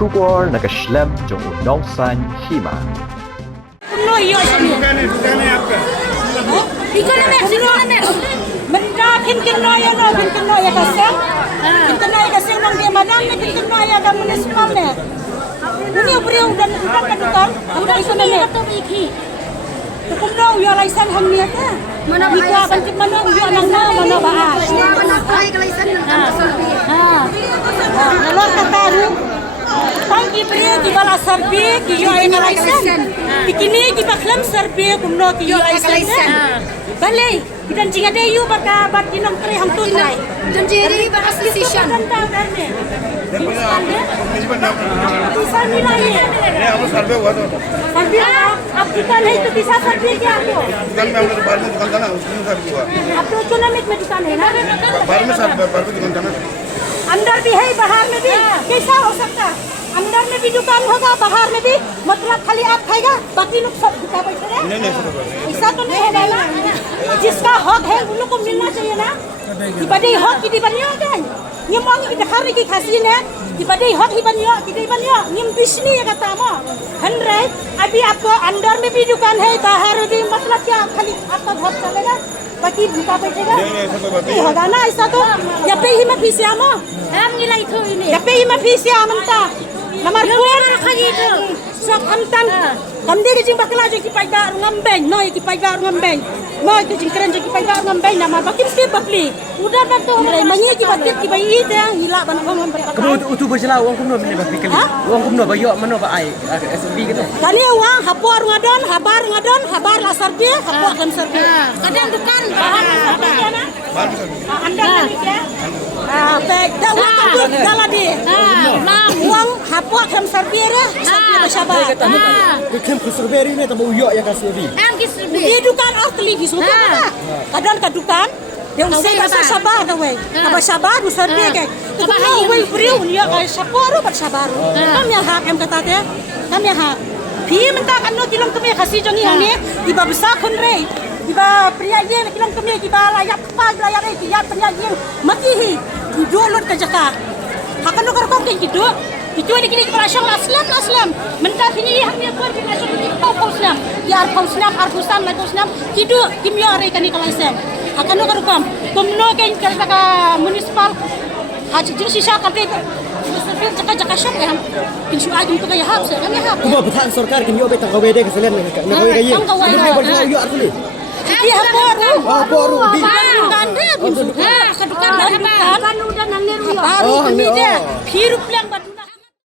Shukor nakaslem jong unongsan Hima. No, yo sini. दुकान है आपका Ikan ni. Benda pinkin no ya kasih. Pinkin no ya kasih nang dia madam ni pinkin no ya kamu ni semua ni. Ini beri udan kan. Udan ikan ni. Tukung dong yo license hang ni ta. Mana bahaya bantik mana yo nang mana bahas. Mana bahaya license nang serbi. Kalau kata ru Pagi beri di bala serbi ki yo ay license. Bikini di baklam serbi kumno ki yo ay license. Balai kita jinga deh you baka bat kinong kri hang tu nai. Janjiri bahas decision. Bisa ni lah ye. नहीं आपको सर्वे हुआ तो सर्वे अब दुकान है तो bisa सर्वे क्या आपको? दुकान में हमने बाहर में दुकान था ना उसमें सर्वे हुआ आप तो इकोनॉमिक में दुकान है ना? बाहर में सर्वे बाहर में दुकान था ना अंदर भी है बाहर में भी कैसा हो सकता? अंदर में भी दुकान होगा बाहर में भी मतलब खाली आप खाएगा बाकी लोग सब दुकान बैठे हैं? नहीं सब ऐसा तो नहीं है ना जिसका हक है उन लोग को मिलना चाहिए ना dibanding hak kita banyak kan nyam orang kita hari kita kasih ne dibanding hak kita banyak nyam bisni ya kata mo handrai अभी आपको अंदर में भी दुकान है बाहर में भी मतलब क्या खाली आपका घर चलेगा बाकी दुकान बैठेगा नहीं होगा ना ऐसा तो या पे ही मैं फीस आमो हम nilai itu ini ya पे ही मैं फीस आमंता nomor 4 kali itu sok hamtan kamde ke jing bakla je ki paida ngambeng noi ki paida ngambeng noi ke jing keren je ki paida ngambeng nama bakin se bakli udah bantu mulai manyi ki batit ki bai ite hila ban ngam ber kamu utu berjela uang kumno mene ba pikali uang kumno ba yo mano ba ai SB gitu kali uang habar ngadon habar la serbi habar kan serbi kadang dukan bahan serbi na anda ni ya baik dah uang dah di uang habar kan serbi re serbi bersabar kem kusurberi ne tamu yo ya kasih bi di dukan artli di situ kadang ke dukan yang saya sabar dah wei apa sabar serbi ke kalau wei beriu ni ya sabar bersabar kami hak em kata dia kami hak Phi minta kan no kilang kami kasih jangi hani iba besar kon re iba pria ye kilang kami iba layak pa layak re ya pria ye mati hi do lot ka jaka hakan no karkom ke kido itu ni kini kepala Shong aslam minta sini hak ni por kini Shong ni kau aslam yar kau aslam arbusan la kau aslam kido kimya re kani kalaisen hakan no karkom komno ke ka municipal haji jing sisa kapre jaka Shong ya insu agum tu kaya hap kami hap kuba betan sarkar kem yo be tanggawe de keselian ne ka ne ye ne berjela yo artli dia baru baru di dukan dia kedukan baru dukan udah nangir yo baru ini dia hirup yang